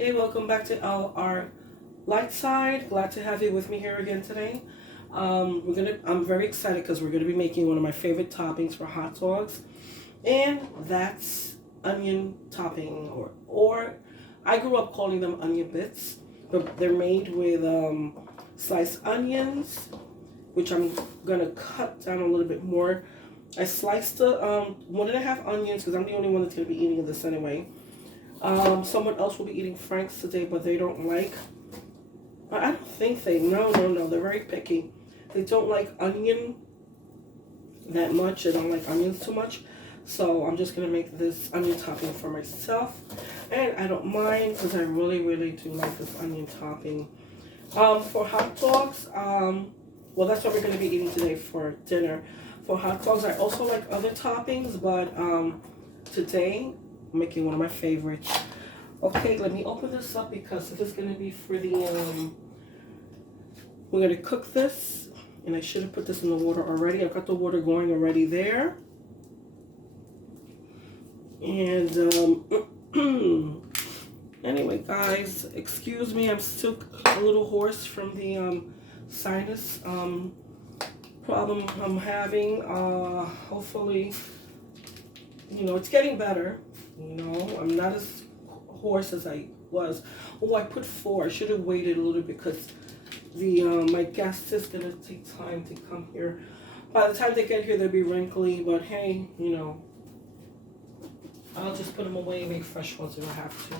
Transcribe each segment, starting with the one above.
Hey, welcome back to our light side. Glad to have you with me here again today. I'm very excited because we're gonna be making one of my favorite toppings for hot dogs, and that's onion topping, or I grew up calling them onion bits, but they're made with sliced onions, which I'm gonna cut down a little bit more. I sliced the 1.5 onions because I'm the only one that's gonna be eating this anyway. Someone else will be eating Frank's today, but they don't like. I don't think they. No, no, no. They're very picky. They don't like onion that much. They don't like onions too much. So I'm just gonna make this onion topping for myself, and I don't mind because I really, really do like this onion topping. For hot dogs, well, that's what we're gonna be eating today for dinner. For hot dogs, I also like other toppings, but today making one of my favorites. Okay, let me open this up because this is going to be for the we're going to cook this, and I should have put this in the water already. I've got the water going already there. And anyway, guys, excuse me, I'm still a little hoarse from the sinus problem I'm having. Hopefully, it's getting better. I'm not as hoarse as I was. Oh, I put 4. I should have waited a little bit because the my guest is gonna take time to come here. By the time they get here, they'll be wrinkly. But hey, I'll just put them away and make fresh ones if I have to.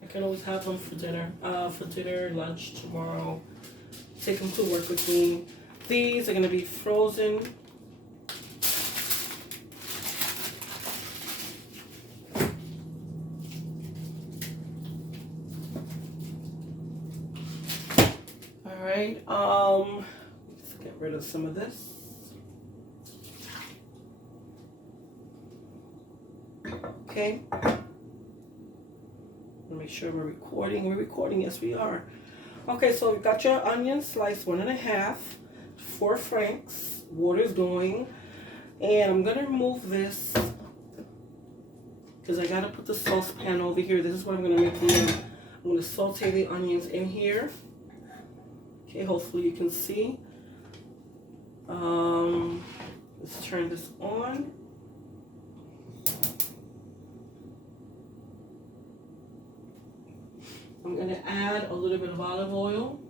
I can always have them for dinner. Lunch tomorrow. Take them to work with me. These are gonna be frozen. Alright, let's get rid of some of this. Okay. Make sure we're recording. We're recording, yes we are. Okay, so we've got your onions sliced 1.5, 4 franks, water's going, and I'm gonna remove this because I gotta put the saucepan over here. This is what I'm gonna make I'm gonna saute the onions in here. Okay, hopefully you can see. Let's turn this on. I'm gonna add a little bit of olive oil,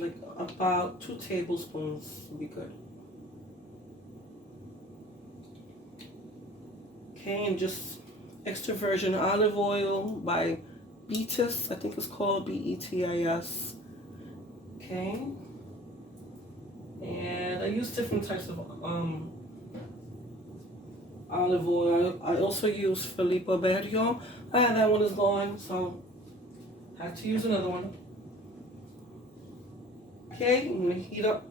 like about 2 tablespoons would be good. Okay, and just extra virgin olive oil by Betis, I think it's called Betis. Okay, and I use different types of olive oil. I also use Filippo Berrio. That one is gone, so I have to use another one. Okay, I'm gonna heat up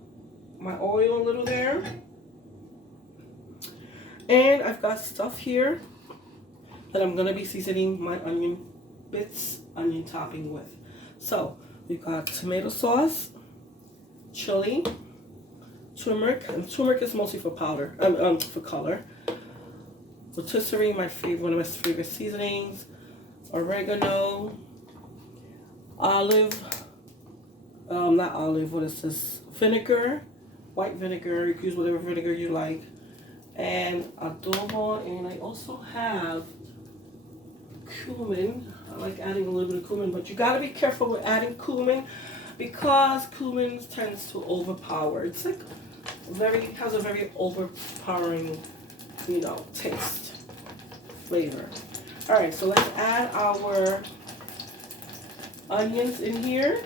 my oil a little there, and I've got stuff here that I'm gonna be seasoning my onion bits, onion topping with. So we got tomato sauce, chili, turmeric, and turmeric is mostly for powder, for color. Rotisserie, one of my favorite seasonings, oregano, what is this? Vinegar, white vinegar. You can use whatever vinegar you like, and adobo, and I also have cumin. I like adding a little bit of cumin, but you gotta be careful with adding cumin because cumin tends to overpower. It's like has a very overpowering, taste, flavor. All right, so let's add our onions in here.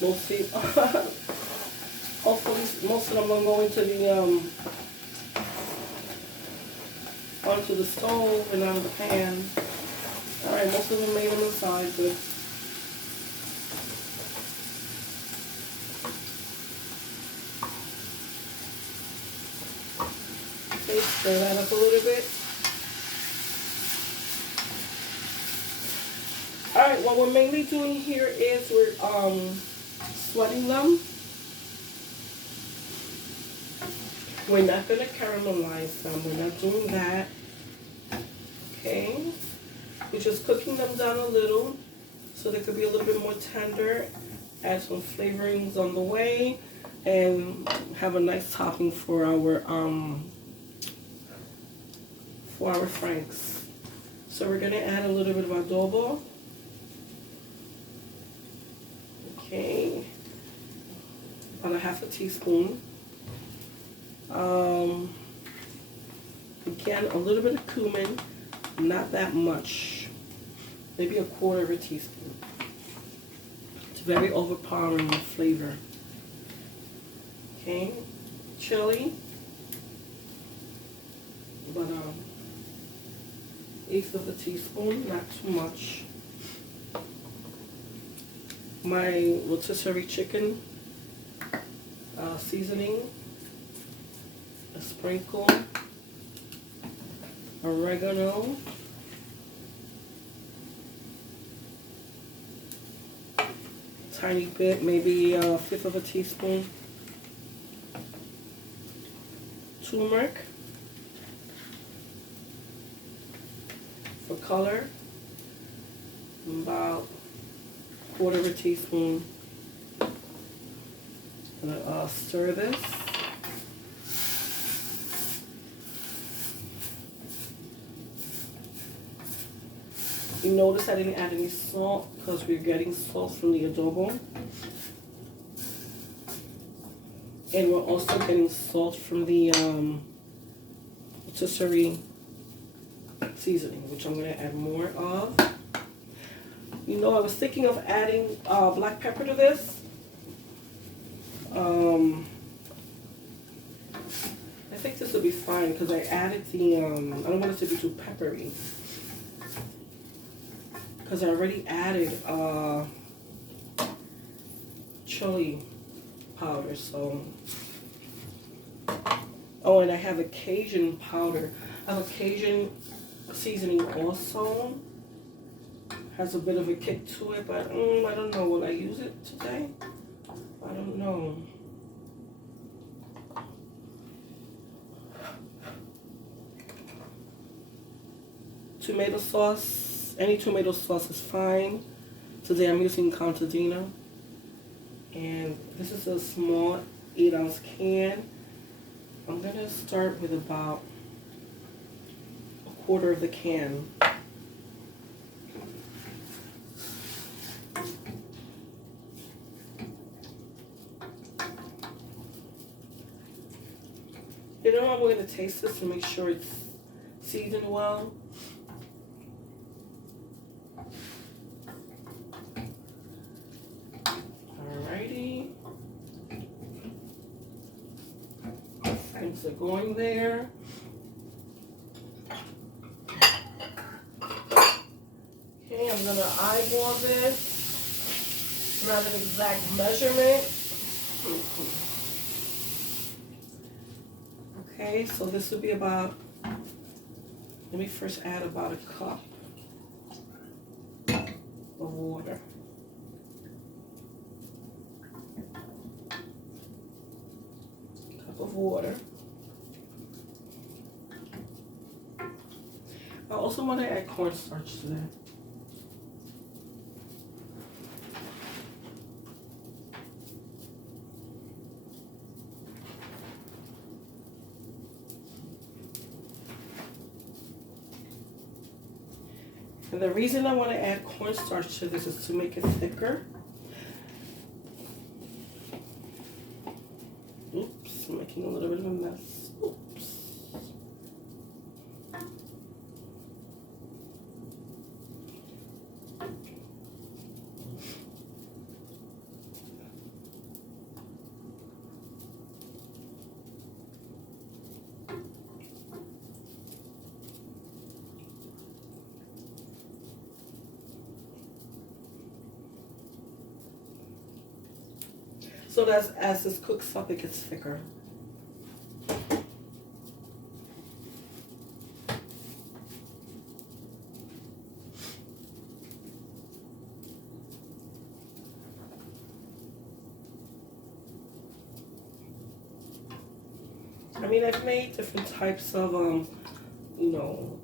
Mostly, hopefully, most of them will go into the onto the stove and out of the pan. All right, most of them made them inside, but okay, stir that up a little bit. All right, what we're mainly doing here is we're sweating them. We're not going to caramelize them. We're not doing that. Okay? We're just cooking them down a little so they could be a little bit more tender. Add some flavorings on the way and have a nice topping for our franks. So we're going to add a little bit of adobo. Okay. About a half a teaspoon. Again, a little bit of cumin, not that much, maybe a quarter of a teaspoon. It's very overpowering in flavor. Okay, chili, about an eighth of a teaspoon, not too much. My rotisserie chicken seasoning, a sprinkle, oregano, tiny bit, maybe a fifth of a teaspoon, turmeric for color, about a quarter of a teaspoon. I'm gonna stir this. You notice I didn't add any salt because we're getting salt from the adobo. And we're also getting salt from the rotisserie seasoning, which I'm going to add more of. You know, I was thinking of adding black pepper to this. I think this will be fine because I added the, I don't want it to be too peppery. Because I already added chili powder, so. Oh, and I have a Cajun powder. I have a Cajun seasoning also. Has a bit of a kick to it, but I don't know. Will I use it today? I don't know. Tomato sauce, any tomato sauce is fine. Today I'm using Contadina. And this is a small 8-ounce can. I'm going to start with about a quarter of the can. You know, I'm going to taste this to make sure it's seasoned well. Alrighty. Things are going there. Okay, I'm going to eyeball this. Not an exact measurement. Okay, so this would be about, let me first add about a cup of water. Cup of water. I also want to add cornstarch to that. And the reason I want to add cornstarch to this is to make it thicker. Oops, I'm making a little bit of a mess. Oops. So that as this cooks up, it gets thicker. I mean, I've made different types of, you know,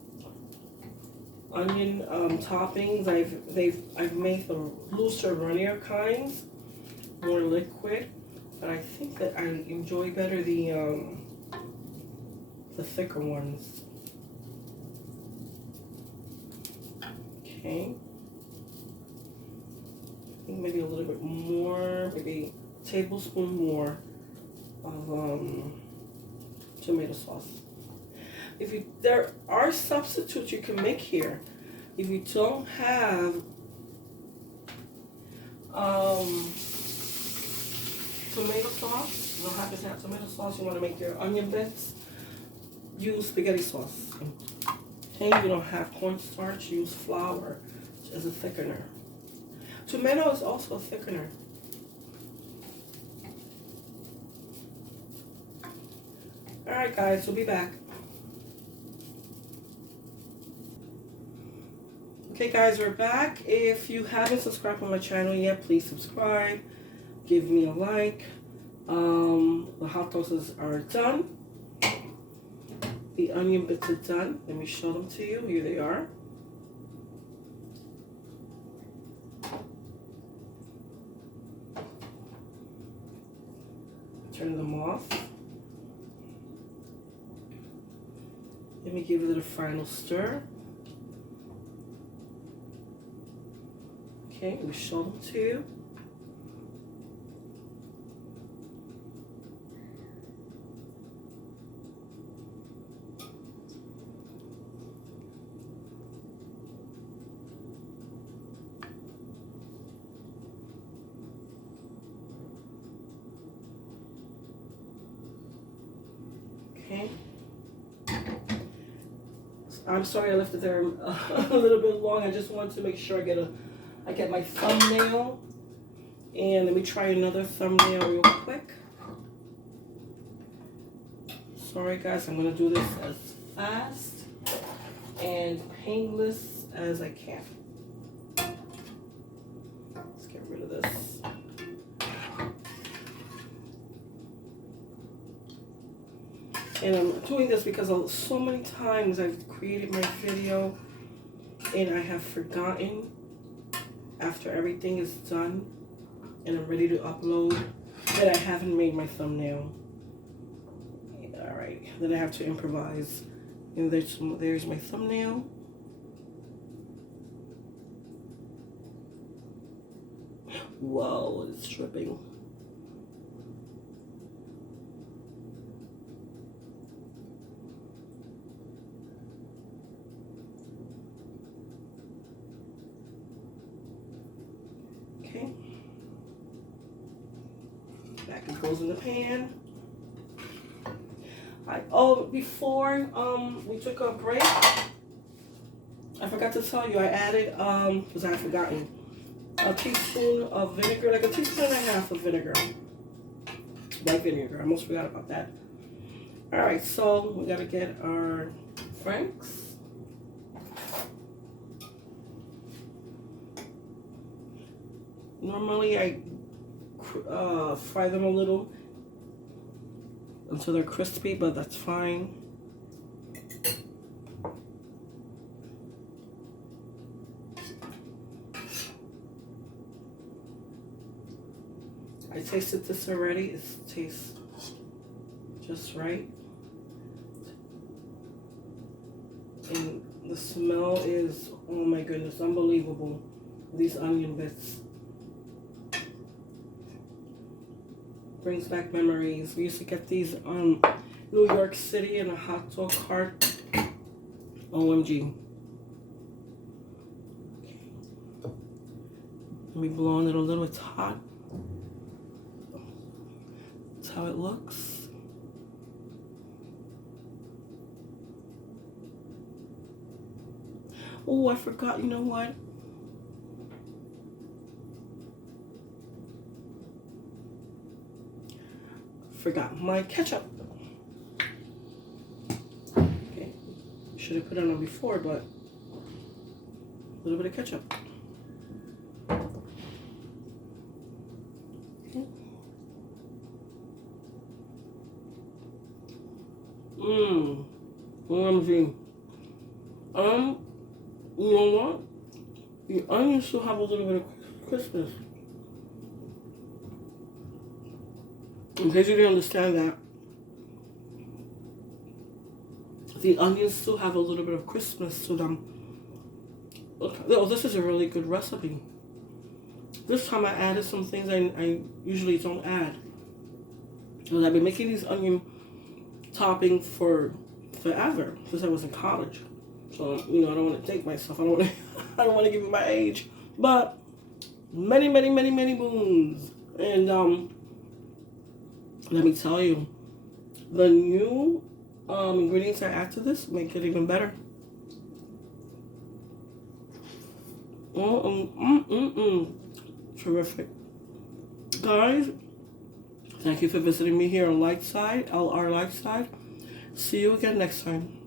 onion toppings. I've made the looser, runnier kinds, more liquid. But I think that I enjoy better the thicker ones. Okay. I think maybe a little bit more, maybe a tablespoon more of tomato sauce. There are substitutes you can make here. If you don't have tomato sauce, you don't happen to have tomato sauce, you want to make your onion bits, use spaghetti sauce. And you don't have cornstarch, use flour as a thickener. Tomato is also a thickener. Alright guys, we'll be back. Okay guys, we're back. If you haven't subscribed on my channel yet, please subscribe. Give me a like. The hot dogs are done. The onion bits are done. Let me show them to you. Here they are. Turn them off. Let me give it a final stir. Okay, let me show them to you. Okay. I'm sorry I left it there a little bit long. I just wanted to make sure I get my thumbnail. And let me try another thumbnail real quick. Sorry guys, I'm gonna do this as fast and painless as I can. Let's get rid of this. And I'm doing this because so many times I've created my video and I have forgotten after everything is done and I'm ready to upload that I haven't made my thumbnail. Alright, then I have to improvise. And there's my thumbnail. Whoa, it's dripping. Okay. Back it goes in the pan. Before we took a break, I forgot to tell you I added because I had forgotten a teaspoon of vinegar, like a teaspoon and a half of vinegar, white vinegar. I almost forgot about that. All right, so we gotta get our franks. Normally I fry them a little until they're crispy, but that's fine. I tasted this already. It tastes just right. And the smell is, oh my goodness, unbelievable. These onion bits. Brings back memories. We used to get these New York City in a hot dog cart. OMG. Okay. Let me blow on it a little. It's hot. That's how it looks. Oh, I forgot. You know what? Forgot my ketchup. Okay, should have put it on before, but a little bit of ketchup. Okay. OMG. You know what? The onions still have a little bit of crispness. In case you didn't understand that, the onions still have a little bit of crispness to them. Oh, this is a really good recipe. This time I added some things I usually don't add. Because I've been making these onion toppings for forever, since I was in college. So, you know, I don't want to take myself. I don't want to I don't want to give you my age. But many moons. And let me tell you, the new ingredients I add to this make it even better. Terrific. Guys, thank you for visiting me here on Lightside, LR Lightside. See you again next time.